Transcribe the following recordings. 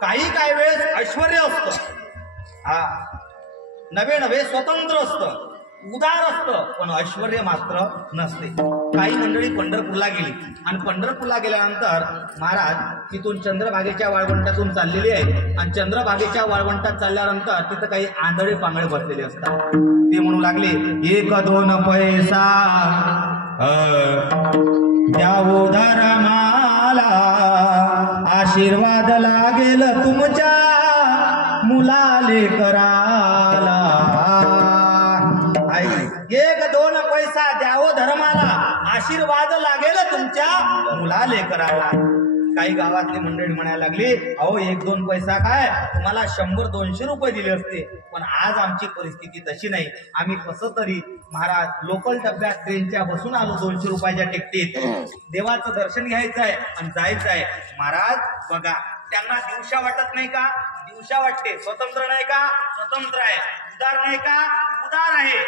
काही वेळेस ऐश्वर्य असतं, नवे स्वतंत्र असतं, उदार असतं, पण ऐश्वर्य मात्र नसते. काही मंडळी पंढरपूरला गेली आणि पंढरपूरला गेल्यानंतर महाराज तिथून चंद्रभागेच्या वाळवंटातून चाललेली आहे आणि चंद्रभागेच्या वाळवंटात चालल्यानंतर तिथं काही आंधळे पांगळे बसलेले असतात. ते म्हणू लागले, 1-2 पैसा द्यावो धर्माला, आशीर्वाद लागेल तुमच्या मुलाले कराला. 1-2 पैसा द्यावो धर्माला, आशीर्वाद लागेल तुमच्या मुलाले कराला. काही गावातली मंडळी म्हणायला लागली, अहो 1-2 पैसा काय, तुम्हाला 100-200 रुपये दिले असते, पण आज आमची परिस्थिती तशी नाही. आम्ही कसं तरी महाराज लोकल डब्यात ट्रेनच्या बसून आलो 200 रुपयाच्या तिकिटीत. देवाचं दर्शन घ्यायचं आहे आणि जायचं आहे. महाराज बघा, त्यांना दिवसा वाटत नाही का? दिवसा वाटते. स्वतंत्र नाही का? स्वतंत्र आहे. उदार नाही का? उदार आहे.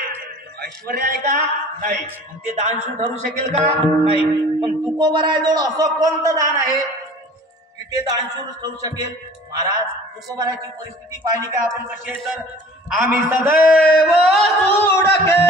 ऐश्वर्य आहे का? नाही. मग ते दानशूर ठरू शकेल का? नाही. पण तुकोबाराजवळ असं कोणतं दान आहे की ते दानशूर ठरू शकेल? महाराज तुकोबाराची परिस्थिती पाहिली का आपण कशी आहे? तर आम्ही सदैव सोडके,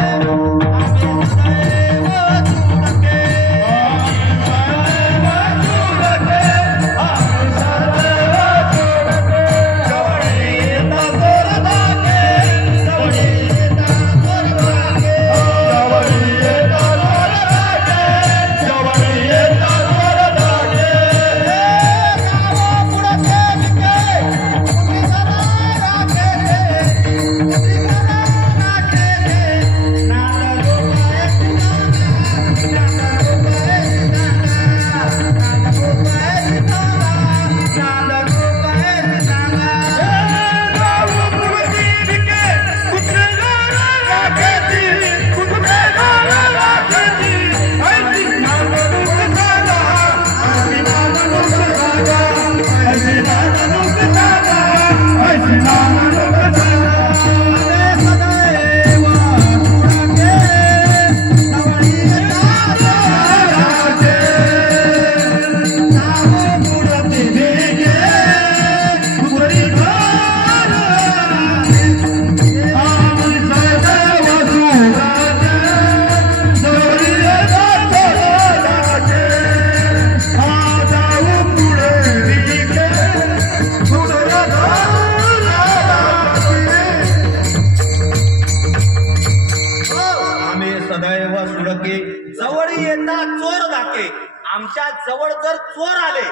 आमच्या जवळ जर चोर आले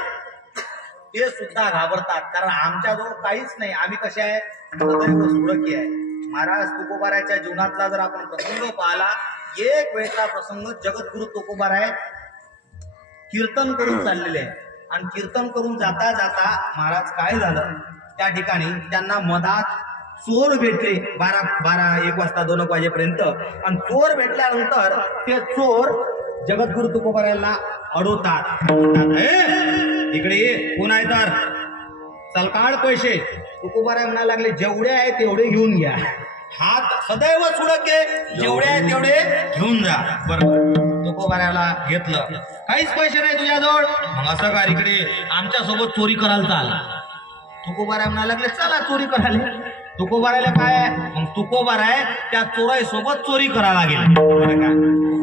ते सुद्धा घाबरतात, कारण आमच्याजवळ काहीच नाही. आम्ही कसे आहे? सदैव सुरक्षी आहे. महाराज तुकोबाराच्या जीवनातला जर आपण प्रसंग पाहिला, एक वेळचा प्रसंग, जगद्गुरु तुकोबाराय कीर्तन करून चाललेले आहे आणि कीर्तन करून जाता जाता महाराज काय झालं, त्या ठिकाणी त्यांना मधात चोर भेटले. 12-1 वाजता 2 वाजेपर्यंत. आणि चोर भेटल्यानंतर ते चोर जगद्गुरु तुकोबारायला अडवतात. इकडे ये, कोण आहे? तर चल काढ पैसे. तुकोबाराय म्हणायला लागले, जेवढे आहे तेवढे घेऊन घ्या. हात सदैव सुडके, जेवढे आहे तेवढे घेऊन जा. बरोबर. तुकोबारायला घेतलं. काहीच पैसे नाही तुझ्याजवळ? मग असं का, इकडे आमच्या सोबत चोरी करायला चाल. तुकोबाराय म्हणायला लागले, चला चोरी करायला. तुकोबारायला काय आहे? मग तुकोबाराय त्या चोराई सोबत चोरी करायला गेले. बरं का?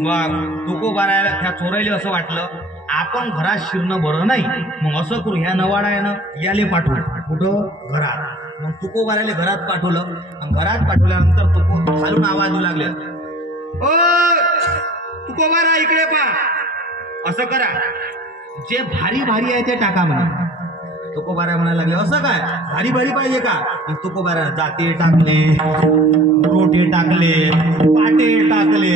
मग तुकोबारायला त्या चोराईला असं वाटलं, आपण घरात शिरणं बरं नाही, मग असं करू, ह्या नवाडा आहे ना, याले पाठवू. कुठं? घरात. मग तुकोबारायला घरात पाठवलं. घरात पाठवल्यानंतर तुको खालून आवाज येऊ लागले, ओ तुकोबारा इकडे पा. असं करा, जे भारी भारी आहे ते टाका म्हणा. तुकोबाराय म्हणायला लागले, असं काय भारी भारी पाहिजे का? मग तुकोबाराय जाते टाकले, रोटे टाकले, पाटे टाकले.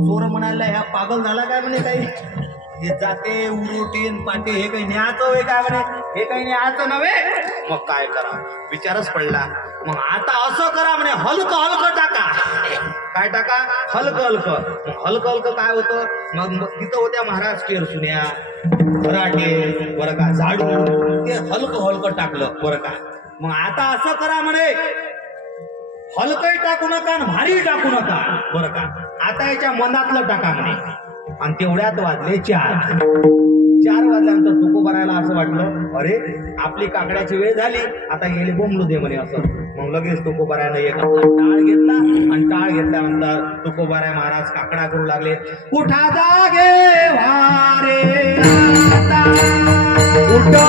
चोर म्हणायला, ह्या पागल झाला काय म्हणे? काही हे जाते उरोटे पाटे हे काही न्यायचं होय काय म्हणे? हे काही न्यायचं नव्हे. मग काय करा, विचारच पडला. मग आता असं करा म्हणे, हलकं हलकं टाका. काय टाका? हलकं हलकं. मग हलकं हलकं काय होतं? मग तिथं होत्या महाराज केरसुन्या, फराटे, बरं का, झाडू, ते हलकं हलकं टाकलं. बरं का? मग आता असं करा म्हणे, हलकंही टाकू नका आणि भारी टाकू नका. बरं का? आता याच्या मनातलं टाका म्हणे. आणि तेवढ्यात वाजले 4. 4 वाजल्यानंतर तुकोबारायला असं वाटलं, अरे आपली काकड्याची वेळ झाली, आता गेले बोंबलू दे म्हणे असं. मग लगेच तुकोबारायनं एक टाळ घेतला आणि टाळ घेतल्यानंतर तुकोबाराय महाराज काकडा करू लागले. उठा जागे वारे आता, उठा